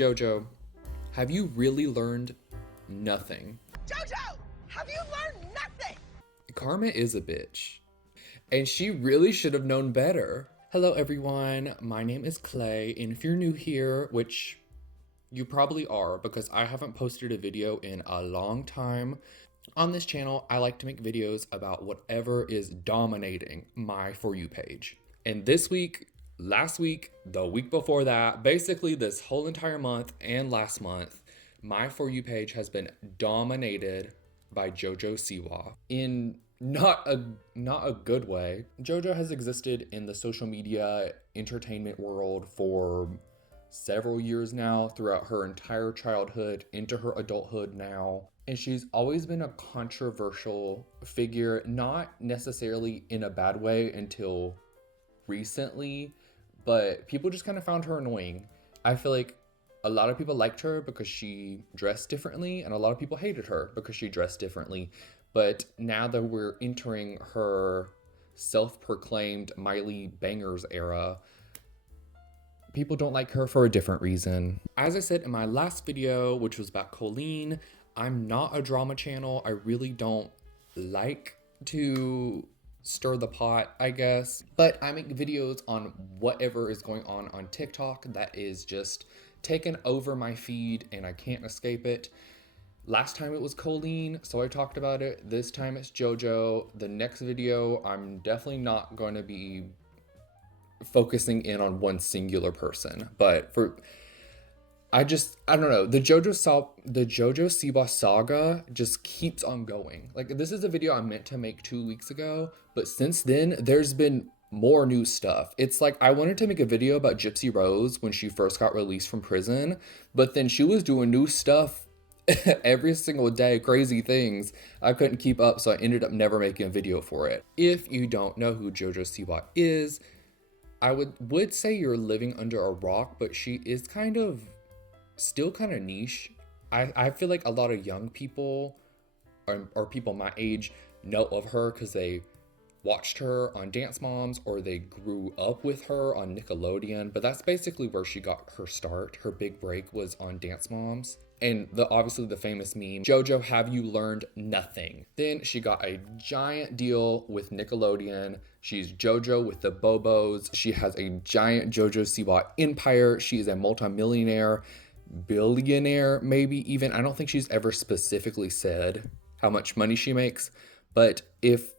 JoJo, have you really learned nothing? JoJo, have you learned nothing? Karma is a bitch, and she really should have known better. Hello everyone, my name is Clay, and if you're new here, which you probably are because I haven't posted a video in a long time, on this channel I like to make videos about whatever is dominating my For You page. And this week, last week, the week before that, basically this whole entire month and last month, my For You page has been dominated by JoJo Siwa in not a good way. JoJo has existed in the social media entertainment world for several years now, throughout her entire childhood into her adulthood now, and she's always been a controversial figure, not necessarily in a bad way until recently, but people just kind of found her annoying. I feel like a lot of people liked her because she dressed differently, and a lot of people hated her because she dressed differently. But now that we're entering her self-proclaimed Miley Bangers era, people don't like her for a different reason. As I said in my last video, which was about Colleen, I'm not a drama channel. I really don't like to stir the pot, I guess. But I make videos on whatever is going on TikTok that is just taken over my feed and I can't escape it. Last time it was Colleen, so I talked about it. This time it's JoJo. The next video, I'm definitely not going to be focusing in on one singular person, but I don't know, the JoJo Siwa saga just keeps on going. Like, this is a video I meant to make 2 weeks ago, but since then there's been more new stuff. It's like I wanted to make a video about Gypsy Rose when she first got released from prison, but then she was doing new stuff every single day, crazy things. I couldn't keep up, so I ended up never making a video for it. If you don't know who JoJo Siwa is, I would say you're living under a rock, but she is still kind of niche. I feel like a lot of young people or people my age know of her because they watched her on Dance Moms or they grew up with her on Nickelodeon, but that's basically where she got her start. Her big break was on Dance Moms. And obviously the famous meme, JoJo, have you learned nothing? Then she got a giant deal with Nickelodeon. She's JoJo with the Bobos. She has a giant JoJo Siwa empire. She is a multimillionaire, billionaire, maybe even. I don't think she's ever specifically said how much money she makes, but if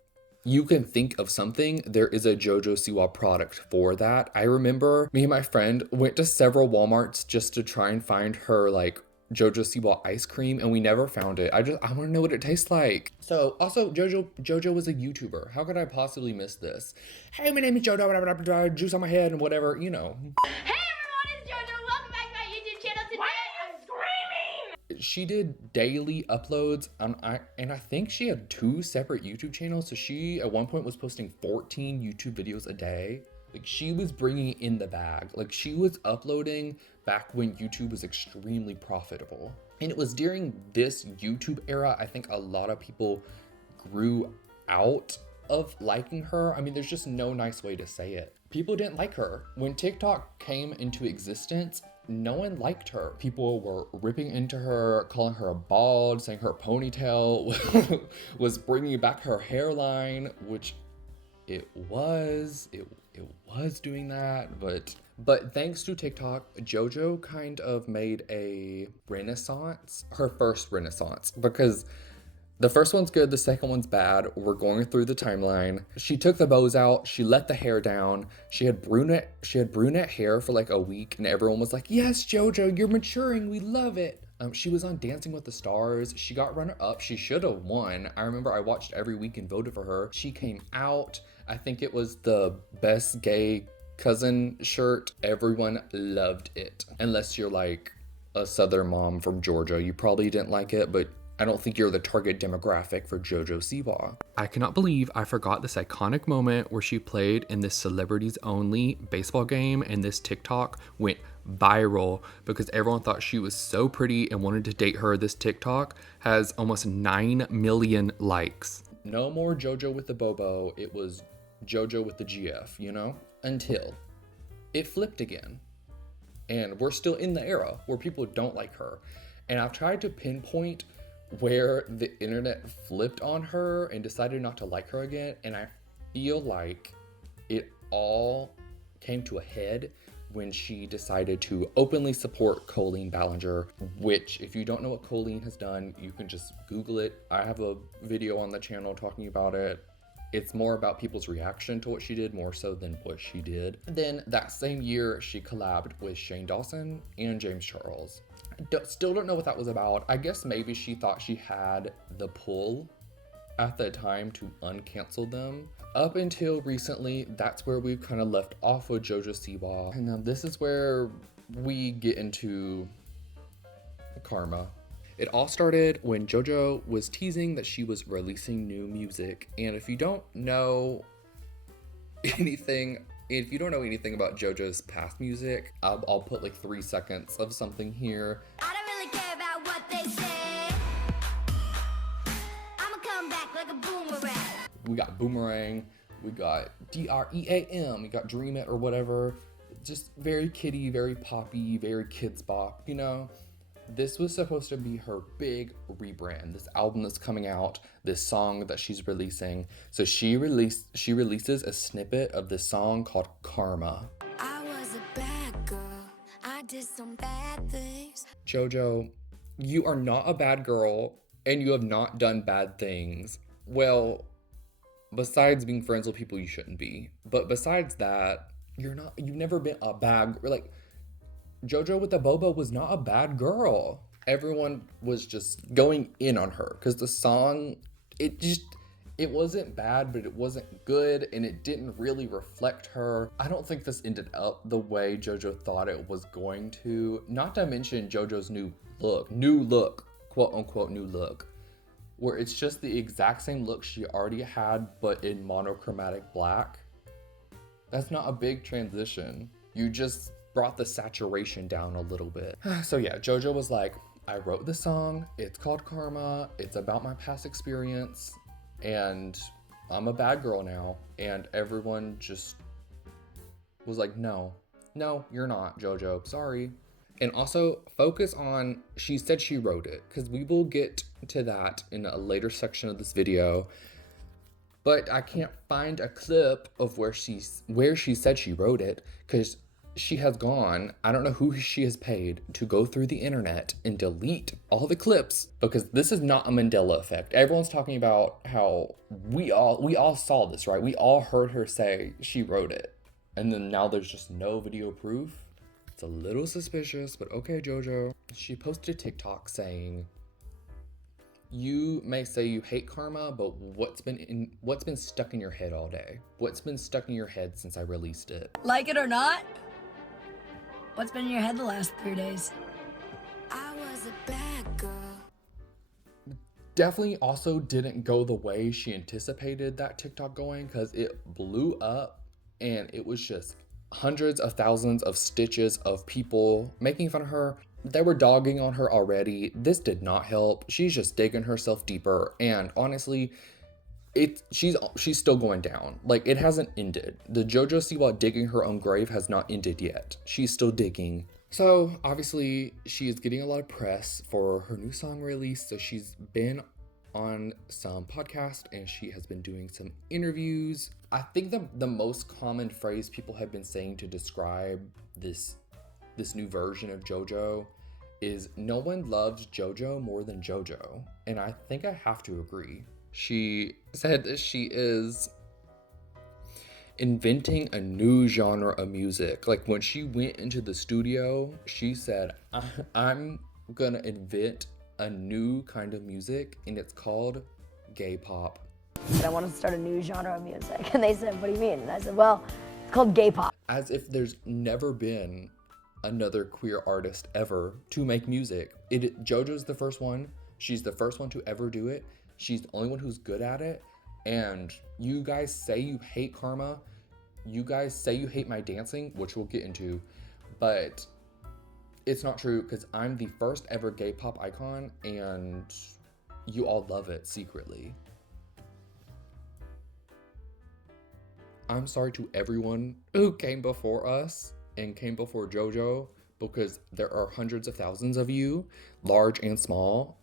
you can think of something, there is a JoJo Siwa product for that. I remember me and my friend went to several Walmarts just to try and find her like JoJo Siwa ice cream, and we never found it. I want to know what it tastes like. So also JoJo was a YouTuber. How could I possibly miss this? Hey, my name is JoJo, juice on my head and whatever, you know. Hey everyone, it's JoJo. Welcome back to my YouTube channel. Today I'm screaming. She did daily uploads and I think she had 2 separate YouTube channels. So she at one point was posting 14 YouTube videos a day. Like, she was bringing in the bag. Like, she was uploading back when YouTube was extremely profitable. And it was during this YouTube era, I think a lot of people grew out of liking her. I mean, there's just no nice way to say it. People didn't like her. When TikTok came into existence, no one liked her. People were ripping into her, calling her a bald, saying her ponytail was bringing back her hairline, which it was doing that, but thanks to TikTok, JoJo kind of made a renaissance, her first renaissance, because the first one's good, the second one's bad. We're going through the timeline. She took the bows out, she let the hair down, she had brunette hair for like a week, and everyone was like, yes, JoJo, you're maturing, we love it. She was on Dancing with the Stars. She got runner-up. She should have won. I remember I watched every week and voted for her. She came out. I think it was the best gay cousin shirt. Everyone loved it. Unless you're like a Southern mom from Georgia. You probably didn't like it, but I don't think you're the target demographic for JoJo Siwa. I cannot believe I forgot this iconic moment where she played in this celebrities only baseball game, and this TikTok went viral because everyone thought she was so pretty and wanted to date her. This TikTok has almost 9 million likes. No more JoJo with the Bobo. It was JoJo with the GF, you know? Until it flipped again. And we're still in the era where people don't like her. And I've tried to pinpoint where the internet flipped on her and decided not to like her again. And I feel like it all came to a head when she decided to openly support Colleen Ballinger, which, if you don't know what Colleen has done, you can just Google it. I have a video on the channel talking about it. It's more about people's reaction to what she did more so than what she did. Then that same year, she collabed with Shane Dawson and James Charles. Still don't know what that was about. I guess maybe she thought she had the pull at the time to uncancel them. Up until recently, that's where we've kind of left off with JoJo Siwa. And then this is where we get into karma. It all started when JoJo was teasing that she was releasing new music. And if you don't know anything about JoJo's past music, I'll put like 3 seconds of something here. I don't really care about what they say. I'ma come back like a boomerang. We got Boomerang, we got DREAM, we got Dream It or whatever. Just very kiddie, very poppy, very kids bop, you know? This was supposed to be her big rebrand, this album that's coming out, this song that she's releasing. So she releases a snippet of this song called Karma. I was a bad girl, I did some bad things. JoJo, you are not a bad girl and you have not done bad things. Well, besides being friends with people you shouldn't be. But besides that, you've never been a bad, like, JoJo with the Bobo was not a bad girl. Everyone was just going in on her because the song, it wasn't bad, but it wasn't good and it didn't really reflect her. I don't think this ended up the way JoJo thought it was going to. Not to mention JoJo's new look, quote unquote new look, where it's just the exact same look she already had, but in monochromatic black. That's not a big transition. You just brought the saturation down a little bit. So yeah, JoJo was like, I wrote the song, it's called Karma, it's about my past experience, and I'm a bad girl now. And everyone just was like, no, you're not, JoJo, sorry. And also focus on, she said she wrote it, because we will get to that in a later section of this video. But I can't find a clip of where she said she wrote it, because she has gone, I don't know who she has paid to go through the internet and delete all the clips, because this is not a Mandela effect. Everyone's talking about how we all saw this, right? We all heard her say she wrote it. And then now there's just no video proof. It's a little suspicious, but okay, JoJo. She posted a TikTok saying, you may say you hate karma, but what's been stuck in your head all day? What's been stuck in your head since I released it? Like it or not, what's been in your head the last 3 days? I was a bad girl. Definitely also didn't go the way she anticipated that TikTok going, because it blew up and it was just hundreds of thousands of stitches of people making fun of her. They were dogging on her already. This did not help. She's just digging herself deeper, and honestly, she's still going down. Like, it hasn't ended. The JoJo Siwa digging her own grave has not ended yet. She's still digging. So obviously she is getting a lot of press for her new song release. So she's been on some podcast and she has been doing some interviews. I think the most common phrase people have been saying to describe this new version of JoJo is, no one loves JoJo more than JoJo. And I think I have to agree. She said that she is inventing a new genre of music. Like, when she went into the studio, she said, I'm gonna invent a new kind of music, and it's called gay pop. And I wanted to start a new genre of music. And they said, what do you mean? And I said, well, it's called gay pop. As if there's never been another queer artist ever to make music. JoJo's the first one. She's the first one to ever do it. She's the only one who's good at it. And you guys say you hate karma. You guys say you hate my dancing, which we'll get into. But it's not true, because I'm the first ever gay pop icon and you all love it secretly. I'm sorry to everyone who came before us and came before JoJo, because there are hundreds of thousands of you, large and small,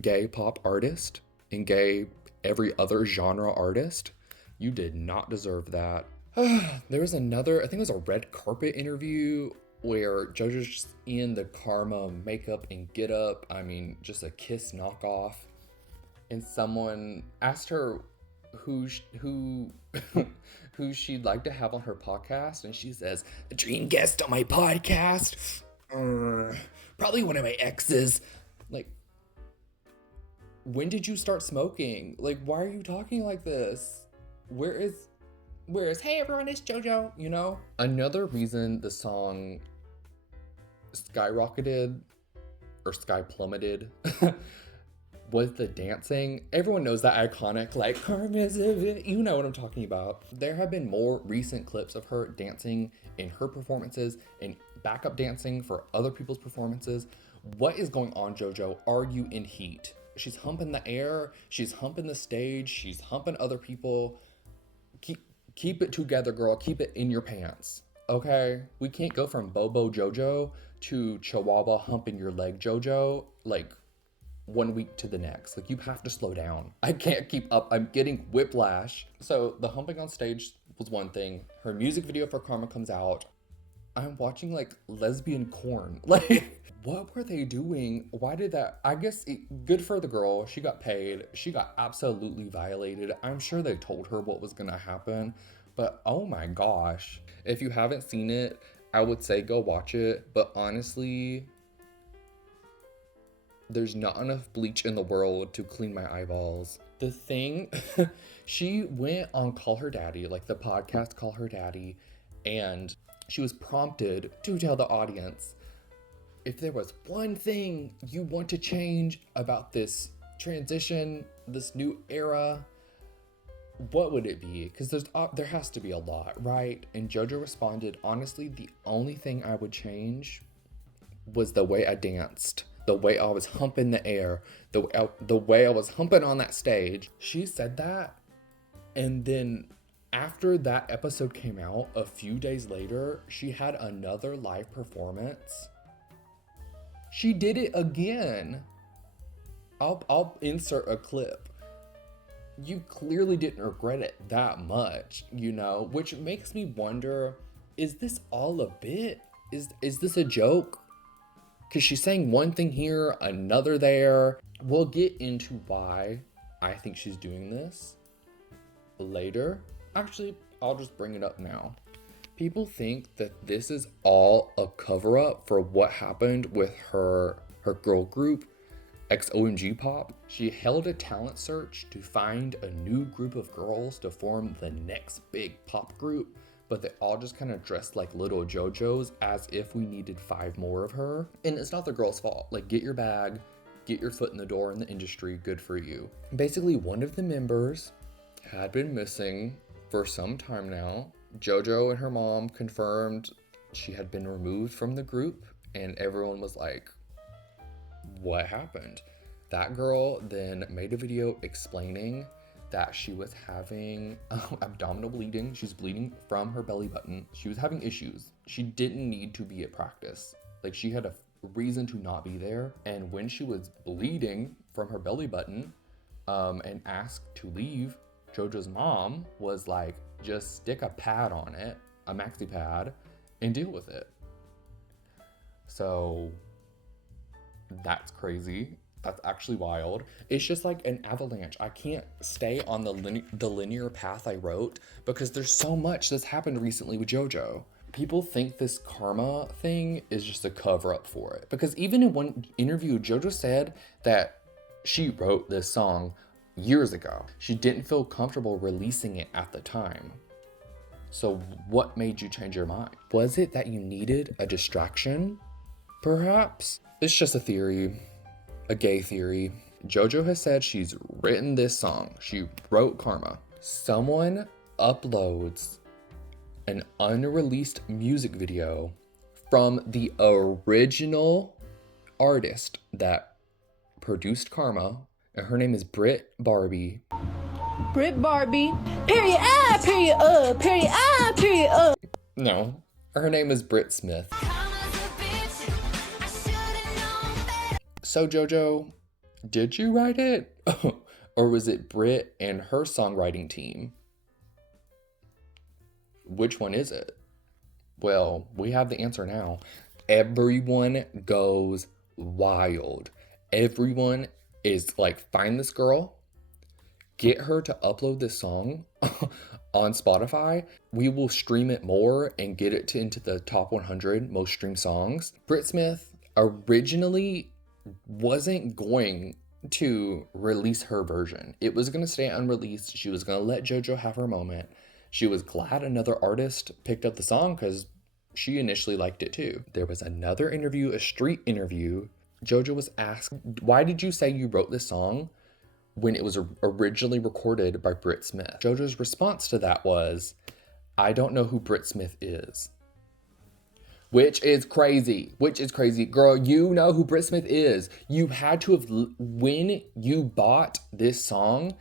gay pop artist and gay every other genre artist. You did not deserve that. There was another, I think it was a red carpet interview where JoJo's just in the Karma makeup and get up. I mean, just a Kiss knockoff. And someone asked her who she'd like to have on her podcast, and she says, "A dream guest on my podcast? Probably one of my exes." Like, when did you start smoking? Like, why are you talking like this? Where is, hey everyone, it's JoJo, you know? Another reason the song skyrocketed or sky plummeted was the dancing. Everyone knows that iconic, like, you know what I'm talking about. There have been more recent clips of her dancing in her performances and backup dancing for other people's performances. What is going on, JoJo? Are you in heat? She's humping the air, she's humping the stage, she's humping other people. Keep it together, girl. Keep it in your pants, okay? We can't go from Bobo JoJo to Chihuahua humping your leg JoJo, like, one week to the next. Like, you have to slow down. I can't keep up. I'm getting whiplash. So the humping on stage was one thing. Her music video for Karma comes out. I'm watching like lesbian corn. Like, what were they doing? Why did that? I guess good for the girl. She got paid. She got absolutely violated. I'm sure they told her what was gonna happen, but oh my gosh. If you haven't seen it, I would say go watch it. But honestly, there's not enough bleach in the world to clean my eyeballs. The thing, she went on Call Her Daddy, like the podcast Call Her Daddy, and she was prompted to tell the audience, if there was one thing you want to change about this transition, this new era, what would it be? Because there has to be a lot, right? And JoJo responded, honestly, the only thing I would change was the way I danced. The way I was humping the air, the way I was humping on that stage. She said that, and then after that episode came out, a few days later, she had another live performance. She did it again. I'll insert a clip. You clearly didn't regret it that much, you know, which makes me wonder, is this all a bit? Is this a joke? Because she's saying one thing here, another there. We'll get into why I think she's doing this later. Actually, I'll just bring it up now. People think that this is all a cover-up for what happened with her girl group, XOMG Pop. She held a talent search to find a new group of girls to form the next big pop group, but they all just kind of dressed like little JoJos as if we needed 5 more of her. And it's not the girl's fault. Like, get your bag, get your foot in the door in the industry, good for you. Basically, one of the members had been missing for some time now. JoJo and her mom confirmed she had been removed from the group, and everyone was like, what happened? That girl then made a video explaining that she was having abdominal bleeding. She's bleeding from her belly button. She was having issues. She didn't need to be at practice. Like, she had a reason to not be there. And when she was bleeding from her belly button and asked to leave, JoJo's mom was like, just stick a pad on it, a maxi pad, and deal with it. So that's crazy. That's actually wild. It's just like an avalanche. I can't stay on the linear path I wrote because there's so much that's happened recently with JoJo. People think this Karma thing is just a cover up for it. Because even in one interview, JoJo said that she wrote this song years ago. She didn't feel comfortable releasing it at the time. So what made you change your mind? Was it that you needed a distraction? Perhaps? It's just a theory. A gay theory. JoJo has said she's written this song. She wrote Karma. Someone uploads an unreleased music video from the original artist that produced Karma, and her name is Britt Barbie. Britt Barbie. Period period period period. No, her name is Britt Smith. So JoJo, did you write it? Or was it Brit and her songwriting team? Which one is it? Well, we have the answer now. Everyone goes wild. Everyone is like, find this girl, get her to upload this song on Spotify. We will stream it more and get it into the top 100 most streamed songs. Brit Smith originally wasn't going to release her version. It was going to stay unreleased. She was going to let JoJo have her moment. She was glad another artist picked up the song because she initially liked it too. There was another interview, a street interview. JoJo was asked, why did you say you wrote this song when it was originally recorded by Brit Smith? JoJo's response to that was, I don't know who Brit Smith is. Which is crazy. Girl, you know who Brit Smith is. You had to have, when you bought this song,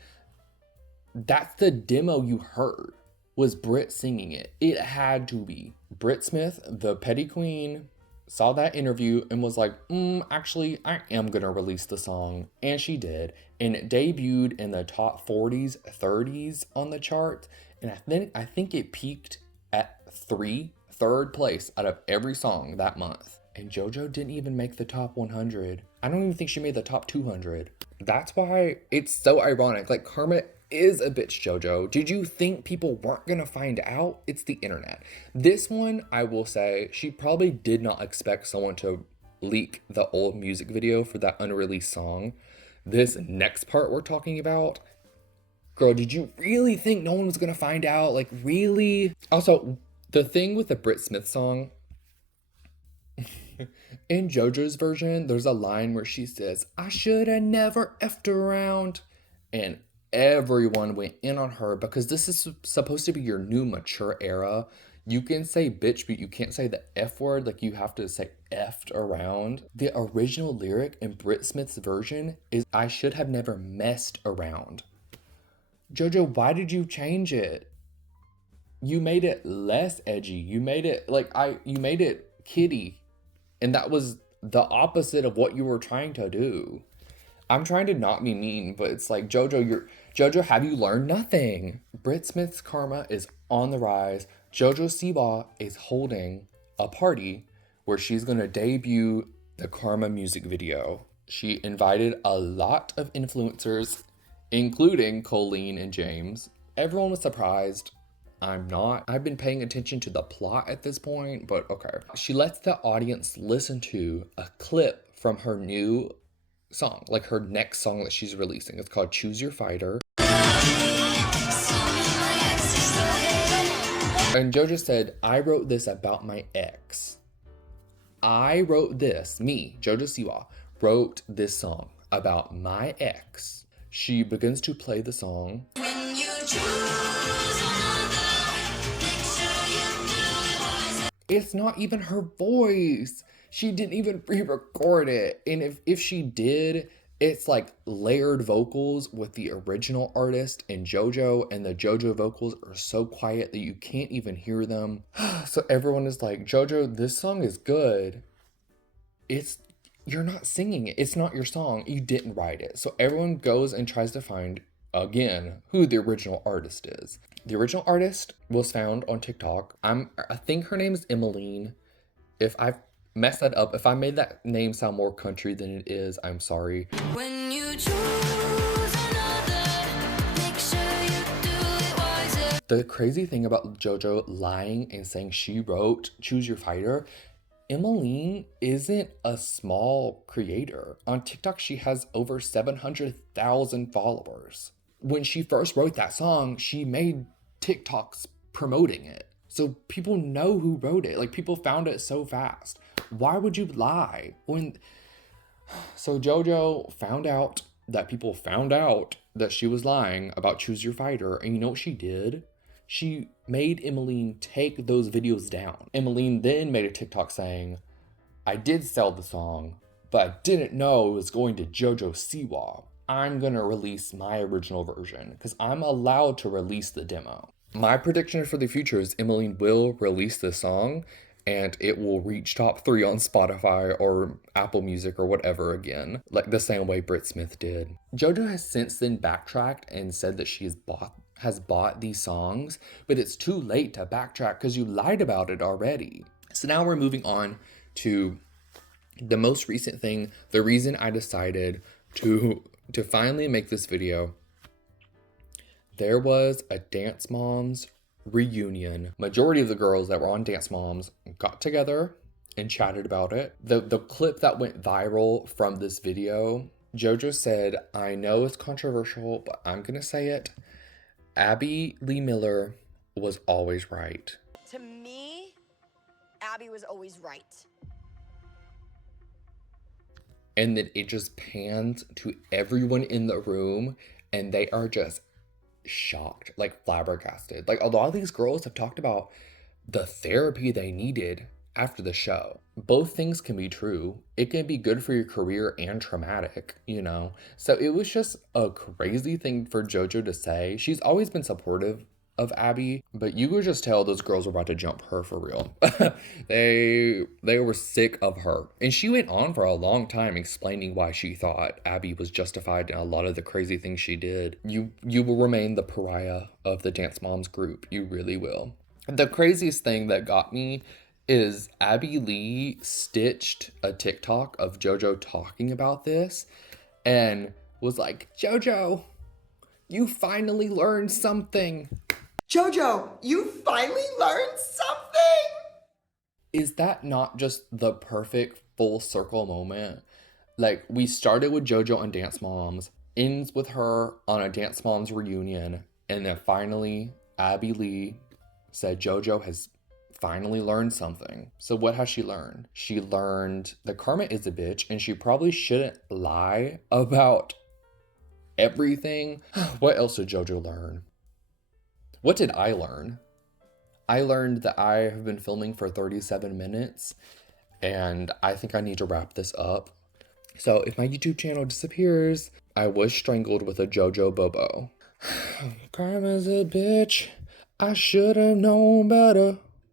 that's the demo you heard, was Brit singing it. It had to be. Brit Smith, the petty queen, saw that interview and was like, actually, I am gonna release the song. And she did. And it debuted in the top 40s, 30s on the chart. And I think it peaked at third place out of every song that month. And JoJo didn't even make the top 100. I don't even think she made the top 200. That's why it's so ironic. Like, karma is a bitch, JoJo. Did you think people weren't gonna find out? It's the internet. This one, I will say, she probably did not expect someone to leak the old music video for that unreleased song. This next part we're talking about, girl, did you really think no one was gonna find out? Like, really? Also, the thing with the Brit Smith song, in JoJo's version, there's a line where she says, I should have never effed around. And everyone went in on her because this is supposed to be your new mature era. You can say bitch, but you can't say the F word. Like, you have to say effed around. The original lyric in Brit Smith's version is, I should have never messed around. JoJo, why did you change it? You made it less edgy. You made it you made it kiddie. And that was the opposite of what you were trying to do. I'm trying to not be mean, but it's like, JoJo, have you learned nothing? Brit Smith's karma is on the rise. JoJo Siwa is holding a party where she's gonna debut the Karma music video. She invited a lot of influencers, including Colleen and James. Everyone was surprised. I'm not. I've been paying attention to the plot at this point, but okay. She lets the audience listen to a clip from her new song, like her next song that she's releasing. It's called Choose Your Fighter. And JoJo said, I wrote this about my ex. I wrote this, me, JoJo Siwa, wrote this song about my ex. She begins to play the song. When you choose another, make sure you do it. It's not even her voice. She didn't even re-record it. And if she did, it's like layered vocals with the original artist and JoJo, and the JoJo vocals are so quiet that you can't even hear them. So everyone is like, JoJo, this song is good. You're not singing it. It's not your song. You didn't write it. So everyone goes and tries to find, again, who the original artist is. The original artist was found on TikTok. I think her name is Emmeline. If I've messed that up, if I made that name sound more country than it is, I'm sorry. When you choose another, make sure you do it wiser. The crazy thing about JoJo lying and saying she wrote Choose Your Fighter, Emmeline isn't a small creator. On TikTok, she has over 700,000 followers. When she first wrote that song, she made TikToks promoting it. So people know who wrote it. Like, people found it so fast. Why would you lie? So JoJo found out that people found out that she was lying about Choose Your Fighter. And you know what she did? She made Emmeline take those videos down. Emmeline then made a TikTok saying, I did sell the song, but I didn't know it was going to JoJo Siwa. I'm gonna release my original version because I'm allowed to release the demo. My prediction for the future is Emmeline will release this song. and it will reach top 3 on Spotify or Apple Music or whatever again, like the same way Britt Smith did. JoJo has since then backtracked and said that she has bought these songs, but it's too late to backtrack because you lied about it already. So now we're moving on to the most recent thing, the reason I decided to finally make this video. There was a Dance Moms reunion. Majority of the girls that were on Dance Moms got together and chatted about it. The clip that went viral from this video, JoJo said, "I know it's controversial, but I'm gonna say it. Abby Lee Miller was always right." To me, Abby was always right. And then it just pans to everyone in the room and they are just shocked, like flabbergasted. Like a lot of these girls have talked about the therapy they needed after the show. Both things can be true. It can be good for your career and traumatic, you know? So it was just a crazy thing for JoJo to say. She's always been supportive of Abby, but you could just tell those girls were about to jump her for real. They were sick of her. And she went on for a long time explaining why she thought Abby was justified in a lot of the crazy things she did. You will remain the pariah of the Dance Moms group. You really will. The craziest thing that got me is Abby Lee stitched a TikTok of JoJo talking about this and was like, "JoJo, you finally learned something. JoJo, you finally learned something! Is that not just the perfect full circle moment? Like, we started with JoJo on Dance Moms, ends with her on a Dance Moms reunion, and then finally Abby Lee said JoJo has finally learned something. So what has she learned? She learned that karma is a bitch and she probably shouldn't lie about everything. What else did JoJo learn? What did I learn? I learned that I have been filming for 37 minutes and I think I need to wrap this up. So if my YouTube channel disappears, I was strangled with a JoJo Bow Bow. Karma's a bitch. I should have known better.